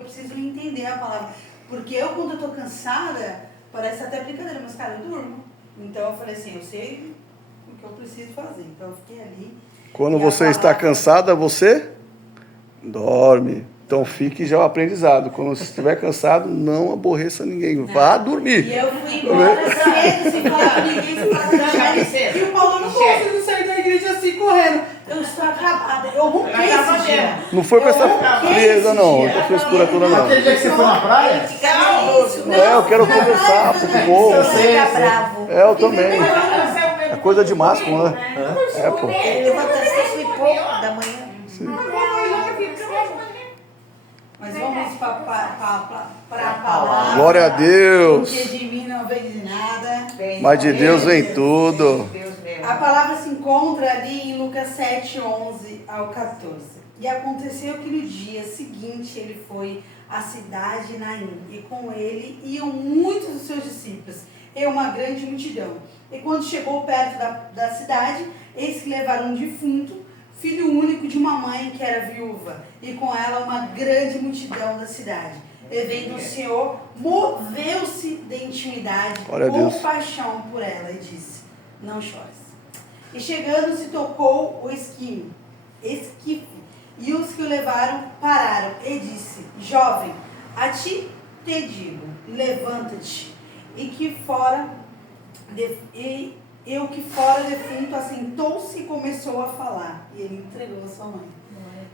Eu preciso entender a palavra. Porque eu, quando eu tô cansada, parece até brincadeira, mas, cara, eu durmo. Então eu falei assim, eu sei o que eu preciso fazer. Então eu fiquei ali. Quando você está cansada, você dorme. Então fique já o aprendizado. Quando você estiver cansado, não aborreça ninguém. Vá dormir. E eu fui embora cedo, sem falar com ninguém, sem falar com ninguém. E o Paulo não conseguiu sair da igreja assim, correndo. Eu estou acabada. Eu ronquei esse dia. Não foi com essa frieza, não. Essa frescura toda, não. Aquele dia que você foi na praia? Eu quero conversar com o povo. Eu também. É coisa de máximo, né? Pô. Levantou-se às 8h da manhã. Mas vamos para a palavra. Glória a Deus. Porque de mim não vem de nada. Mas de Deus vem tudo. A palavra se encontra ali em Lucas 7, 11 ao 14. E aconteceu que no dia seguinte ele foi à cidade de Naim, e com ele iam muitos dos seus discípulos, e uma grande multidão. E quando chegou perto da cidade, eis que levaram um defunto, filho único de uma mãe que era viúva, e com ela uma grande multidão da cidade. E vendo o Senhor, moveu-se de intimidade, com paixão por ela, e disse: não chores. E chegando se tocou o esquife, e os que o levaram pararam, e disse: jovem, a ti te digo, levanta-te. E que fora defunto assentou-se e começou a falar. E ele entregou a sua mãe.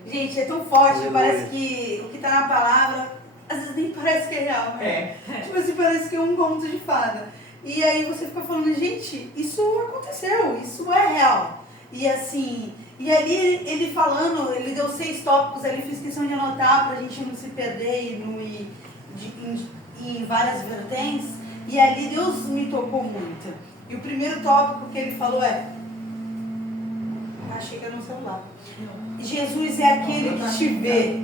Gente, é tão forte, parece que o que está na palavra, às vezes nem parece que é real, né? Tipo assim, parece que é um conto de fada. E aí você fica falando, gente, isso aconteceu, isso é real. E assim, e ali ele falando, ele deu 6 tópicos ali, fiz questão de anotar pra gente não se perder e não ir em várias vertentes. E ali Deus me tocou muito. E o primeiro tópico que ele falou é... Achei que era no celular. Jesus é aquele que te vê.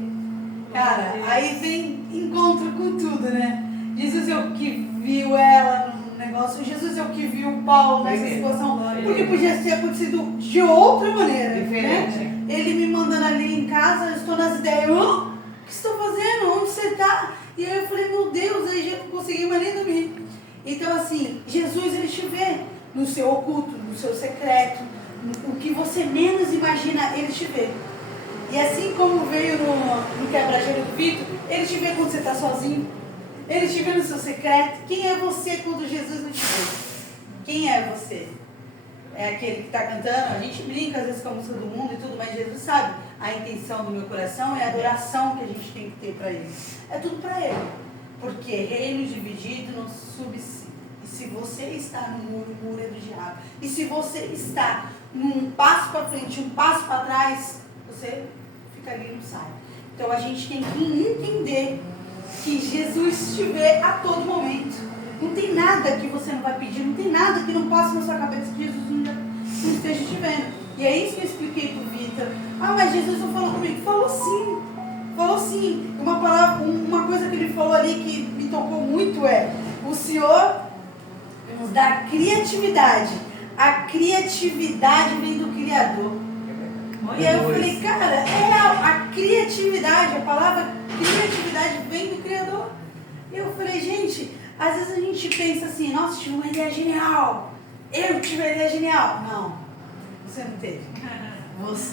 Cara, aí vem encontro com tudo, né? Jesus é o que viu ela no negócio. Jesus é o que viu o Paulo nessa situação. Porque podia ter acontecido de outra maneira. Diferente. Né? Ele me mandando ali em casa, eu estou nas ideias. O que você está fazendo? Onde você está? E aí eu falei, meu Deus, aí já não consegui mais nem dormir. Então assim, Jesus ele te vê no seu oculto, no seu secreto, o que você menos imagina, ele te vê. E assim como veio no quebra-gelo do Vitor, ele te vê quando você está sozinho, ele te vê no seu secreto. Quem é você quando Jesus não te vê? Quem é você? É aquele que está cantando, a gente brinca às vezes com a música do mundo e tudo, mas Jesus sabe, a intenção do meu coração é a adoração que a gente tem que ter para ele. É tudo para ele. Porque reino dividido não subsiste. E se você está no muro, o muro é do diabo. E se você está num passo para frente, um passo para trás, você fica ali e não sai. Então a gente tem que entender que Jesus te vê a todo momento. Não tem nada que você não vai pedir, não tem nada que não passe na sua cabeça que Jesus não esteja te vendo. E é isso que eu expliquei para o Vitor. Ah, mas Jesus não falou comigo. Falou sim. Falou sim. Uma coisa que ele falou ali que me tocou muito é: o Senhor nos dá criatividade. A criatividade vem do Criador. E aí eu falei, cara, é real. A criatividade, a palavra criatividade vem do Criador. E eu falei, gente, às vezes a gente pensa assim, nossa, tive uma ideia genial. Eu tive uma ideia genial. Não, você não teve.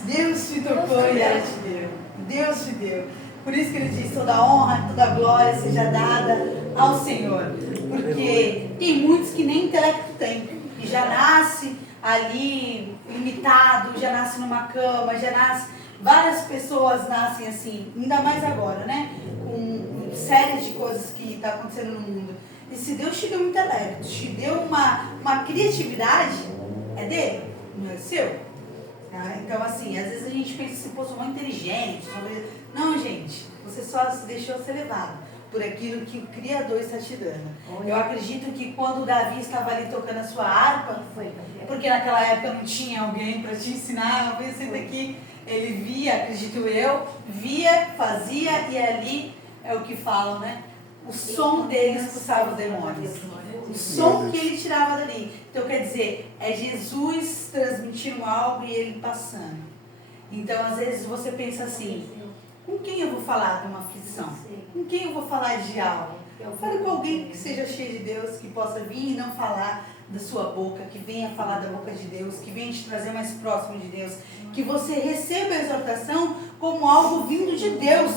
Deus te tocou e ela te deu. Deus te deu. Por isso que ele diz, toda honra, toda glória seja dada ao Senhor. Porque tem muitos que nem intelecto têm. E já nasce ali limitado, já nasce numa cama, já nasce... Várias pessoas nascem assim, ainda mais agora, né? Com séries de coisas que estão acontecendo no mundo. E se Deus te deu um intelecto, te deu uma criatividade, é dele, não é seu. Então, assim, às vezes a gente pensa assim, pô, sou muito inteligente. Não, gente, você só se deixou ser levado por aquilo que o Criador está te dando. Eu acredito que quando o Davi estava ali tocando a sua harpa, porque naquela época não tinha alguém para te ensinar, eu pensei aqui, ele via, acredito eu, fazia, e ali é o que falam, né? O som dele expulsava os demônios. O som que ele tirava dali. Então, quer dizer, é Jesus transmitindo algo e ele passando. Então, às vezes você pensa assim, Com quem eu vou falar de uma aflição? Com quem eu vou falar de algo? Fale com alguém que seja cheio de Deus, que possa vir e não falar da sua boca, que venha falar da boca de Deus, que venha te trazer mais próximo de Deus, que você receba a exortação como algo vindo de Deus.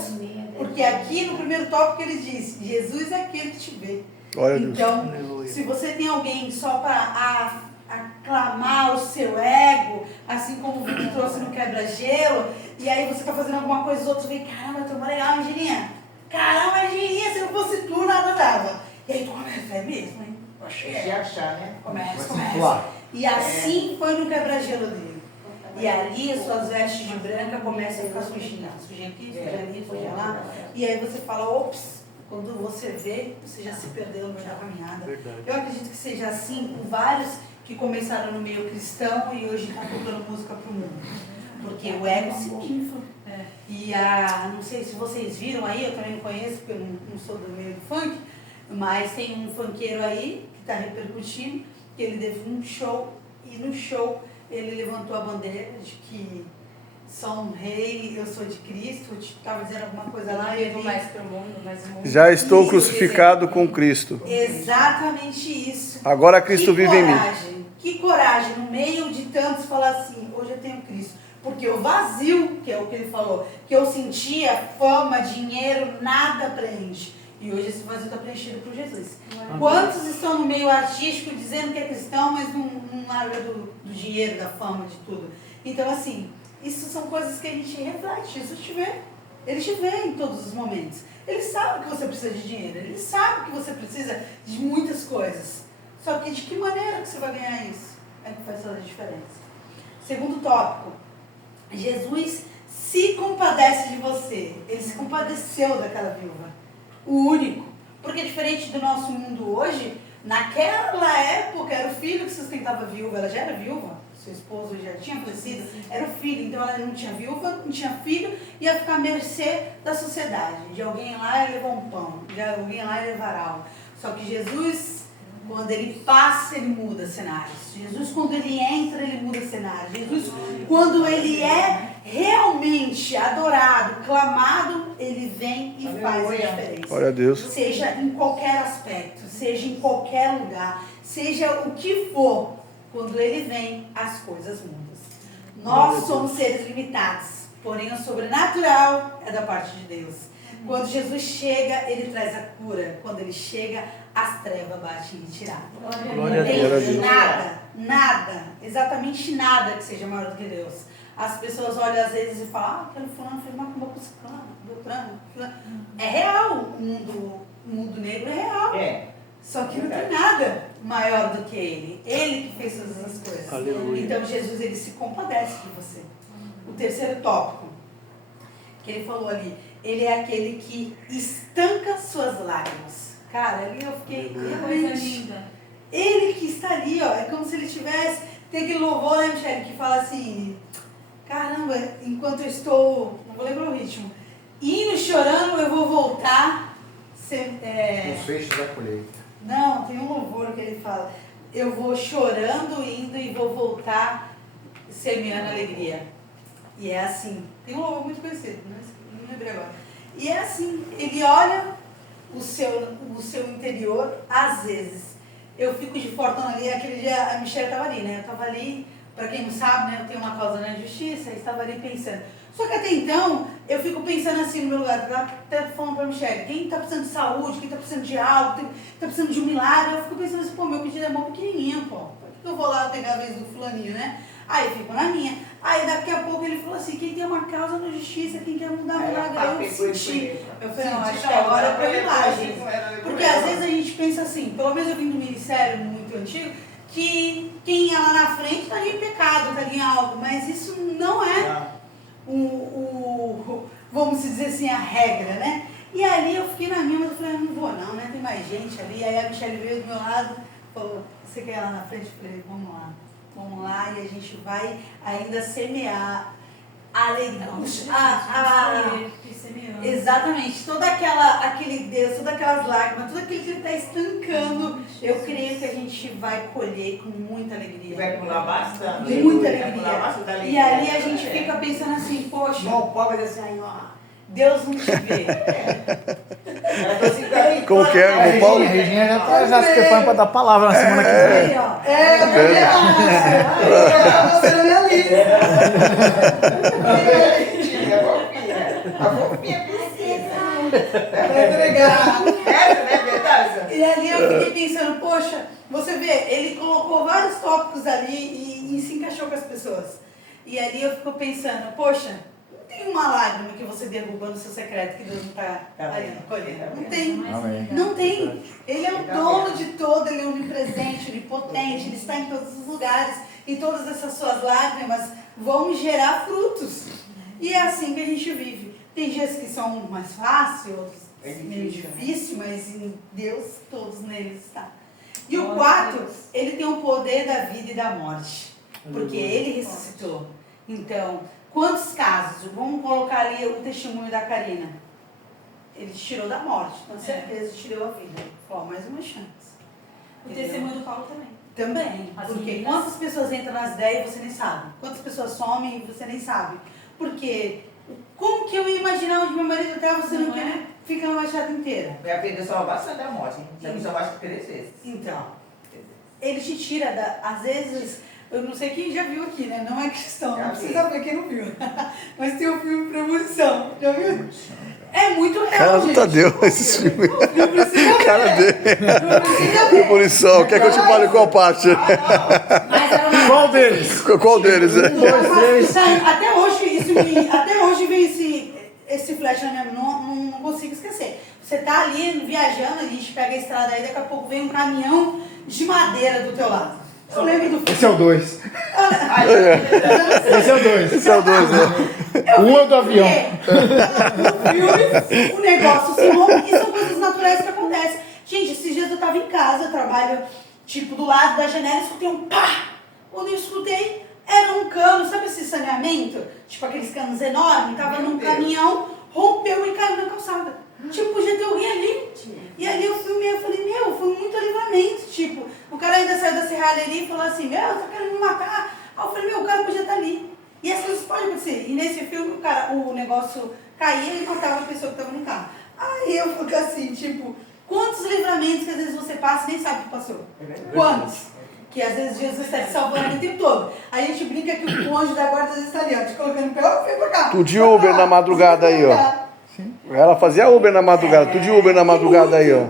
Porque aqui no primeiro tópico ele diz, Jesus é aquele que te vê. Glória a Deus. Então, se você tem alguém só para aclamar o seu ego, assim como o Vitor trouxe no quebra-gelo, e aí você está fazendo alguma coisa, os outros veem, caramba, eu tô mó legal, Angelinha. Caramba, Angelinha, se não fosse tu, nada dava. E aí tu começa, é mesmo, hein? De achar, né? Começa. E assim foi no quebra-gelo dele. E ali as suas vestes de branca começam a ficar sujinhas. Sujinha aqui, sujinha ali, sujinha lá. E aí você fala, ops, quando você vê, você já se perdeu no meio da caminhada. Eu acredito que seja assim com vários que começaram no meio cristão e hoje estão tocando música pro mundo. Porque o ego se infla. E não sei se vocês viram aí, eu também não conheço, porque eu não sou do meio do funk, mas tem um funkeiro aí que está repercutindo, que ele teve um show, e no show ele levantou a bandeira de que sou um rei, eu sou de Cristo, estava dizendo alguma coisa lá. Eu vivo mais para o mundo, mas o mundo... Já estou crucificado com Cristo. Exatamente isso. Agora Cristo vive em mim. Que coragem, no meio de tantos, falar assim, hoje eu tenho Cristo. Porque o vazio, que é o que ele falou, que eu sentia, fama, dinheiro, nada preenche. E hoje esse vazio está preenchido por Jesus. Quantos estão no meio artístico dizendo que é cristão, mas não larga do dinheiro, da fama, de tudo? Então, assim, isso são coisas que a gente reflete. Jesus te vê. Ele te vê em todos os momentos. Ele sabe que você precisa de dinheiro. Ele sabe que você precisa de muitas coisas. Só que de que maneira que você vai ganhar isso? É que faz toda a diferença. Segundo tópico. Jesus se compadece de você. Ele se compadeceu daquela viúva. O único. Porque diferente do nosso mundo hoje, naquela época era o filho que sustentava a viúva. Ela já era viúva. Seu esposo já tinha falecido. Era o filho. Então ela não tinha viúva, não tinha filho. Ia ficar à mercê da sociedade. De alguém lá e levar um pão. De alguém lá e levar algo. Só que Jesus, quando ele passa, ele muda cenários. Jesus, quando ele entra, ele muda cenários. Jesus, quando ele é realmente adorado, clamado, ele vem e faz a diferença. Glória a Deus. Seja em qualquer aspecto, seja em qualquer lugar, seja o que for, quando ele vem, as coisas mudam. Nós somos seres limitados, porém o sobrenatural é da parte de Deus. Quando Jesus chega, ele traz a cura. Quando ele chega, as trevas batem em retirada. Glória a Deus. Nada, exatamente nada que seja maior do que Deus. As pessoas olham às vezes e falam, aquele fulano fez macumba com ciclano, Beltrano. É real, o mundo negro é real. Só que não tem nada maior do que ele. Ele que fez todas as coisas. Aleluia. Então Jesus, ele se compadece de você. O terceiro tópico, que ele falou ali, ele é aquele que estanca suas lágrimas. Cara, ali eu fiquei realmente... Ele que está ali, ó, é como se ele tivesse... Tem aquele louvor, né, Michele, que fala assim... Caramba, enquanto eu estou... Não vou lembrar o ritmo. Indo chorando, eu vou voltar... Os feixes da colheita. Não, tem um louvor que ele fala... Eu vou chorando, indo e vou voltar semeando alegria. E é assim. Tem um louvor muito conhecido, né? Não lembrei agora. E é assim, ele olha o seu interior, às vezes. Eu fico de fortuna ali, aquele dia a Michelle estava ali, né? Eu estava ali, para quem não sabe, né? Eu tenho uma causa na justiça, eu estava ali pensando. Só que até então, eu fico pensando assim no meu lugar, até falando para a Michelle, quem está precisando de saúde, quem está precisando de algo, quem está precisando de um milagre, eu fico pensando assim, pô, meu pedido é mó pequenininho, pô. Por que eu vou lá pegar a vez do fulaninho, né? Aí eu fico na minha. Aí daqui a pouco ele falou assim, quem tem uma causa na justiça, quem quer mudar um milagre, eu senti. Eu falei, não, acho que agora é para milagre. Porque às vezes a gente pensa assim, pelo menos eu vim do ministério muito antigo, que quem ia lá na frente estaria em pecado, estaria em algo, mas isso não é vamos dizer assim, a regra, né? E ali eu fiquei na minha, mas eu falei, não vou não, né? Tem mais gente ali. Aí a Michelle veio do meu lado, falou, você quer ir lá na frente? Eu falei, vamos lá, e a gente vai ainda semear a alegria. Exatamente, aquele Deus, todas aquelas lágrimas, tudo aquilo que ele está estancando, eu creio que a gente vai colher com muita alegria. Vai pular bastante. Muita alegria. E ali a gente fica pensando assim, poxa. Não pode dizer assim, ó. Deus não te vê. Como que é, o Paulo? A Reginha já se prepara para dar palavra na semana que vem. Aí, ó. Você não me alisa. A fofinha precisa. Vai entregar. Essa, né, verdade? E ali eu fiquei pensando, poxa, você vê, ele colocou vários tópicos ali e se encaixou com as pessoas. E ali eu fico pensando, poxa, não tem uma lágrima que você derruba no seu secreto que Deus não está ali colhendo. Não tem. Amém. Não tem. Ele é o dono de todo, ele é onipresente, onipotente, ele está em todos os lugares. E todas essas suas lágrimas vão gerar frutos. E é assim que a gente vive. Tem dias que são mais fáceis, outros meio difícil, mas em Deus, todos neles está. E o 4, ele tem o poder da vida e da morte. Porque ele ressuscitou. Então, quantos casos? Vamos colocar ali o testemunho da Karina. Ele te tirou da morte, com certeza te deu a vida. Ó, mais uma chance. O testemunho do Paulo também. Também, As porque meninas. quantas pessoas entram nas 10 e você nem sabe? Quantas pessoas somem e você nem sabe? Porque, como que eu ia imaginar onde meu marido estava se eu não Não é? querer ficar uma baixada inteira? Vai aprender salvação da morte, hein? Já me salvaste 3 vezes. Então, ele te tira da, às vezes, eu não sei quem já viu aqui, né? Não é cristão, Já não vi. precisa ver quem não viu. Mas tem o filme Premonição, já viu? É muito real, Cara do gente. Tadeu, esse filme. Não precisa ver. Cara dele. Não precisa ver. Premonição, quer que eu te fale qual parte? Mas era uma... Qual deles? Qual deles, é? Mas, sabe, até hoje vem esse flash na minha mente, não consigo esquecer. Você tá ali viajando, a gente pega a estrada aí, daqui a pouco vem um caminhão de madeira do teu lado. Eu lembro do filme. Esse é o 2. Esse é o 2. Esse é o 2, né? Um é o do avião. No filme, o negócio se rompe e são coisas naturais que acontecem. Gente, esses dias eu tava em casa, eu trabalho, tipo, do lado da janela e escutei um pá! Quando eu escutei, era um cano, sabe esse saneamento? Tipo, aqueles canos enormes, tava num caminhão, rompeu e caiu na calçada. Tipo, podia ter alguém ali. E ali eu filmei, eu falei, meu, foi muito livramento. Tipo, o cara ainda saiu da serralha ali e falou assim, meu, tá querendo me matar. Aí eu falei, meu, o cara podia estar ali. E essas coisas podem acontecer. E nesse filme o negócio caía e matava a pessoa que estava no carro. Aí eu fico assim, tipo, quantos livramentos que às vezes você passa e nem sabe o que passou? Quantos? Que às vezes Jesus está te salvando o tempo todo. Aí a gente brinca que o anjo da guarda às vezes está ali, ó, te colocando no pé, ó, vem pra cá. Tu de Uber na madrugada aí, ó. Ela fazia Uber na madrugada, tu de Uber na madrugada aí, ó.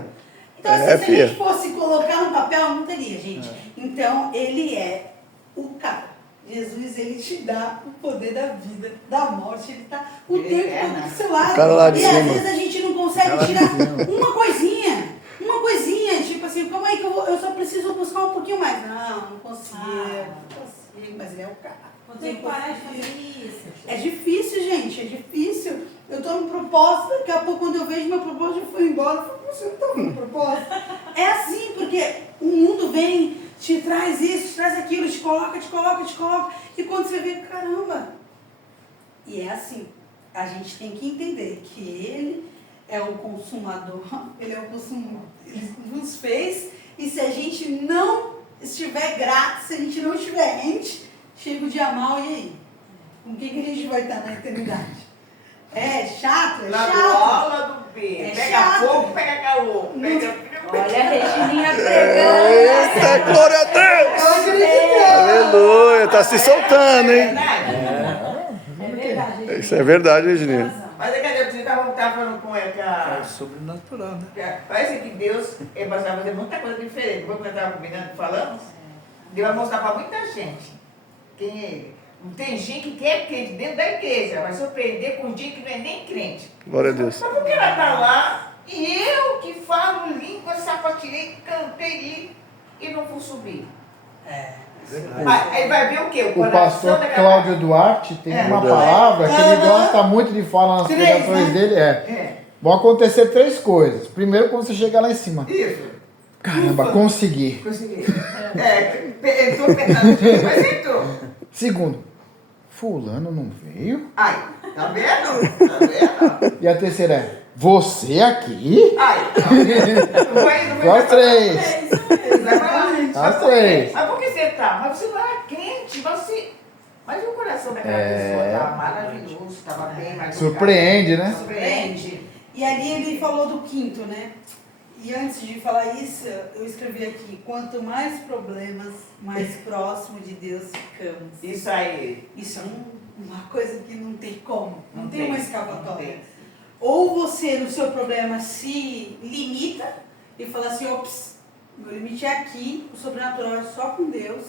Então, assim, É, se a filha. gente fosse colocar no papel, não teria, gente. Então, ele é o cara. Jesus, ele te dá o poder da vida, da morte. Ele tá o Ele tempo é, todo né? do seu lado. O cara lá de e às cima. vezes a gente não consegue tirar uma coisinha. Tipo assim, calma aí que eu só preciso buscar um pouquinho mais. Não consigo, mas ele é o cara. Não tem que parar de fazer isso. É difícil, gente, é difícil. Eu tô no propósito, daqui a pouco quando eu vejo meu propósito já foi embora. Eu falo, você não tá no propósito? É assim, porque o mundo vem, te traz isso, te traz aquilo, te coloca. E quando você vê, caramba. E é assim, a gente tem que entender que ele é o consumador, ele é o consumador, ele nos fez, e se a gente não estiver grato, se a gente não estiver rente, chega o dia mal, e aí? Com quem que a gente vai estar na eternidade? É chato, é Lá do chato. A, lá do B. É Pega chato. fogo, pega calor. Pega Olha a Regininha pregando. Eita, glória a Deus! Eu acredito. Aleluia, tá se soltando, hein? É verdade. Isso é verdade, Regininha. Mas é que você tava falando com ela que É sobrenatural, né? parece que Deus vai fazer muita coisa diferente. Quando nós estávamos combinando, falamos, Deus vai mostrar para muita gente quem é ele. Tem gente que é crente dentro da igreja, vai surpreender com gente que não é nem crente. Glória a Deus. Mas por que ela está lá e eu que falo língua, sapatilhei, cantei e não vou subir? Aí vai ver o quê? O pastor Cláudio Duarte tem uma palavra que ele gosta muito de falar nas pregações dele. Vão acontecer 3 coisas. Primeiro, quando você chegar lá em cima. Isso. Caramba, consegui. Consegui. Entrou pensando, mas entrou. Segundo, fulano não veio. Ai, tá vendo? Tá vendo? E a terceira é, você aqui? Ai, tá vendo? Não vai, Só 3. Vai falar. As 3. Mas por que você tá? Mas você não é crente, mas Mas o coração daquela pessoa estava maravilhoso, estava bem, mas Surpreende, né? surpreende. E ali ele falou do quinto, né? E antes de falar isso, eu escrevi aqui: quanto mais problemas, mais próximo de Deus ficamos. Isso aí. Isso é uma coisa que não tem como, não tem uma escapatória. não tem. Ou você, no seu problema, se limita e fala assim: ops, meu limite é aqui, o sobrenatural é só com Deus,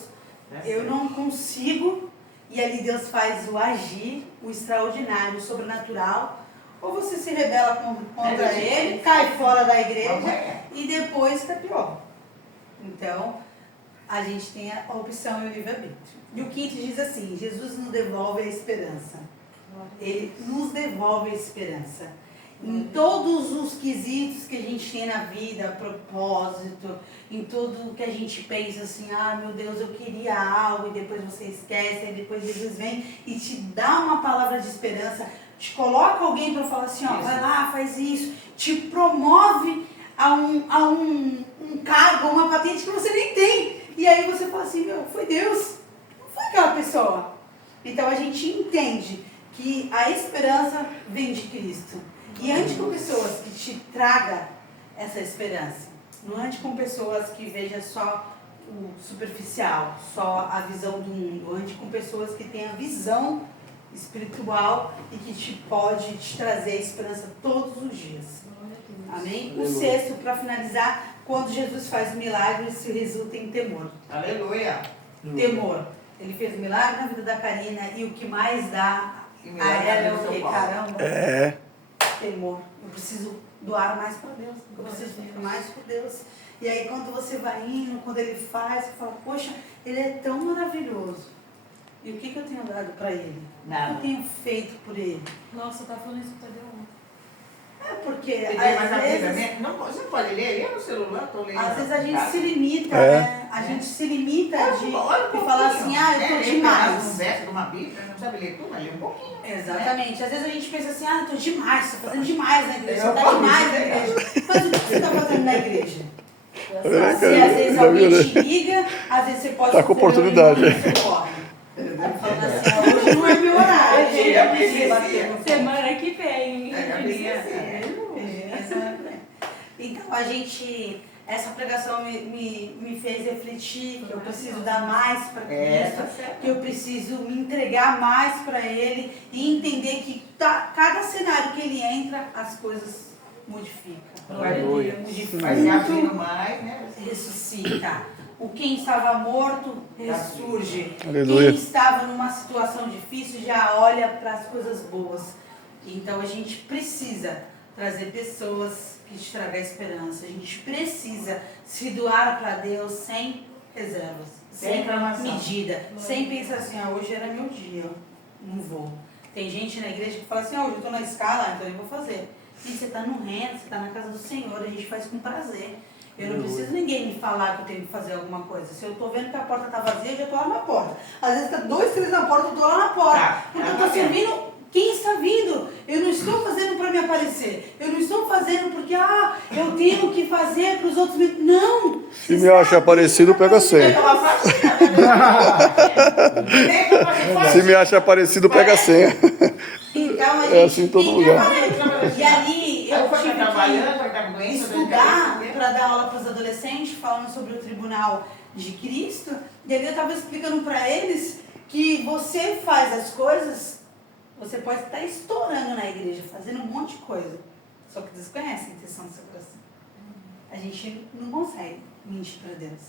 eu não consigo, e ali Deus faz o agir, o extraordinário, o sobrenatural. Ou você se rebela contra ele, cai fora da igreja e depois está pior. Então, a gente tem a opção e o livre-arbítrio. E o quinto diz assim: Jesus nos devolve a esperança. Ele nos devolve a esperança. Em todos os quesitos que a gente tem na vida, propósito, em tudo que a gente pensa assim: ah, meu Deus, eu queria algo, e depois você esquece, e depois Jesus vem e te dá uma palavra de esperança, te coloca alguém para falar assim: ó, vai lá, faz isso, te promove a um cargo, uma patente que você nem tem. E aí você fala assim: meu, foi Deus, não foi aquela pessoa. Então a gente entende que a esperança vem de Cristo. E ande com pessoas que te tragam essa esperança. Não ande com pessoas que vejam só o superficial, só a visão do mundo. Ande com pessoas que têm a visão espiritual e que pode te trazer esperança todos os dias. Amém? O sexto, para finalizar: quando Jesus faz milagres, isso resulta em temor. Aleluia. Temor. Ele fez milagre na vida da Karina e o que mais dá a ela é o que? Caramba. Temor. Eu preciso doar mais para Deus. Eu preciso ficar mais por Deus. E aí quando você vai indo, quando ele faz, você fala: poxa, ele é tão maravilhoso. E o que eu tenho dado para ele? Nada. O que eu tenho feito por ele? Nossa, tá falando isso com o Tadeu ontem. É porque Você tem mais às vezes, aplicação? Não, você pode ler? Lê no celular, estou lendo. às vezes a gente Tá? se limita, né? A gente se limita Olha de um falar pouquinho. assim: ah, eu tô Lê demais. um verso de uma Bíblia, não sabe ler tudo, mas lê um pouquinho. Exatamente. Às vezes a gente pensa assim: ah, eu tô demais, tô fazendo demais na igreja, Eu tá falo demais isso, na né? igreja. Mas o que você tá fazendo na igreja? É, Se às vezes já viu, alguém né? te liga, às vezes você pode Tá com fazer oportunidade. reunião, você corre. Falando assim: ah, hoje não é meu horário. Hoje eu eu preciso preciso. bater no pé. Semana que vem. Então a gente, essa pregação me fez refletir que eu preciso dar mais para Cristo, que eu preciso me entregar mais para Ele e entender que cada cenário que Ele entra, as coisas modificam. Aleluia. Vai se abrindo mais, né? Ressuscita. O quem estava morto ressurge. Aleluia. Quem estava numa situação difícil já olha para as coisas boas. Então a gente precisa trazer pessoas que te tragam esperança. A gente precisa se doar para Deus sem reservas, sem reclamação. medida, sem pensar assim: ah, hoje era meu dia, não vou. Tem gente na igreja que fala assim: ah, hoje eu estou na escala, então eu vou fazer. Gente, você está no reino, você está na casa do Senhor, a gente faz com prazer. Eu não preciso ninguém me falar que eu tenho que fazer alguma coisa. Se eu estou vendo que a porta está vazia, eu já estou lá na porta. Às vezes está 2, 3 na porta, eu estou lá na porta. Porque eu estou servindo quem está vindo. Eu não estou fazendo para me aparecer. Eu não estou fazendo porque eu tenho que fazer para os outros. Não! Se me acha parecido, pega a senha. Se me acha parecido, pega a senha. Então a gente É assim em todo tem que lugar. fazer. E ali eu tive trabalhando, que estudar para dar aula para os adolescentes, falando sobre o tribunal de Cristo. E ali eu estava explicando para eles que você faz as coisas, você pode estar estourando na igreja, fazendo um monte de coisa, só que desconhece a intenção do seu coração. A gente não consegue mentir para Deus.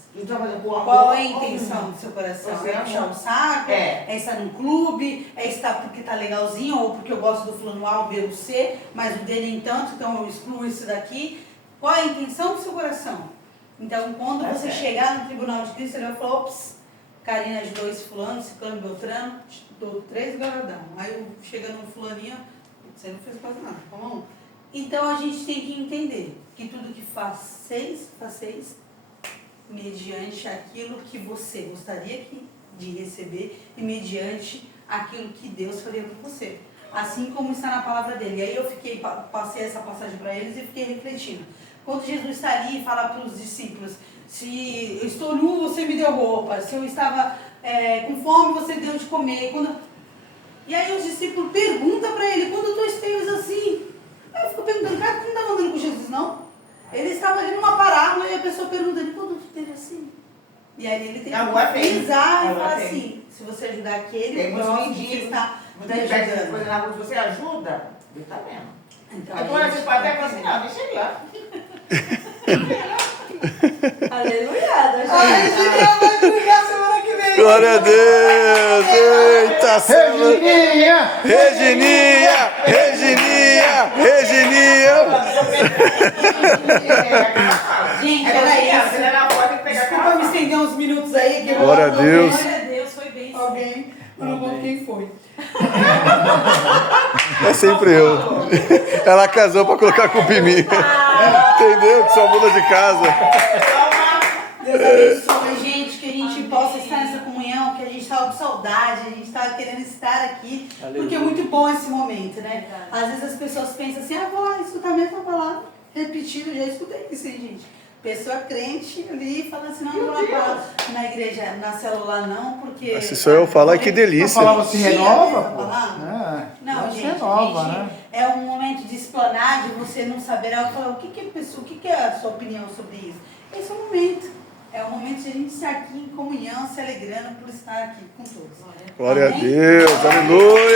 Qual é a intenção do seu coração? É puxar o saco? É estar num clube? É estar porque tá legalzinho? Ou porque eu gosto do fulano A, o B ou C, mas o D nem tanto, então eu excluo isso daqui? Qual é a intenção do seu coração? Então, quando você chegar no tribunal de Cristo, ele vai falar: ops, Karina ajudou esse fulano, Ciclano, Beltrano, dou 3 galardão. Aí chega no fulaninho: você não fez quase nada, tá bom? Então, a gente tem que entender que tudo que faceis mediante aquilo que você gostaria de receber e mediante aquilo que Deus faria por você. Assim como está na palavra dele. E aí eu passei essa passagem para eles e fiquei refletindo. Quando Jesus está ali e fala para os discípulos: se eu estou nu, você me deu roupa. Se eu estava com fome você deu de comer. E aí os discípulos perguntam para ele, quando tu esteve assim? Aí eu fico perguntando, cara, tu não estava andando com Jesus, não? Ele estava ali numa parábola e a pessoa pergunta, quando tu esteve assim? E aí ele tem que frisar e falar assim, se você ajudar aquele, próximo que está Muita me gente pede ajudando. coisa na rua que você ajuda, ele tá vendo. Então, Agora aí, vocês podem até falar assim, não, deixa ele lá. Aleluia. Ai, Juliana vai pregar semana que vem. Glória a Deus! Eita, Senhor! Regininha! Regininha! Regininha! Regininha! Gente, era isso. Você na porta tem que pegar Desculpa me estender uns minutos aí. Que eu Glória a Deus. Glória a Deus, foi bem. Alguém, eu não vou quem foi. É sempre eu. Ela casou pra colocar culpa em mim. Entendeu? Que só muda de casa. Deus abençoe, gente, que a gente possa estar nessa comunhão, que a gente estava com saudade, a gente estava querendo estar aqui, porque é muito bom esse momento, né? Às vezes as pessoas pensam assim, vou lá escutar a mesma palavra repetida, eu já escutei isso, hein, gente? Pessoa crente ali fala assim, não vou lá na igreja, na célula não, porque... Se sou eu falar, que A delícia. palavra se renova, Sim, pô. Não, Ela se gente, renova, né? é um momento de explanar, de você não saber algo, falar o que é pessoa, o que é a sua opinião sobre isso? Esse é o momento. É o momento de a gente estar aqui em comunhão, se alegrando por estar aqui com todos. Glória a Amém? Deus. Aleluia.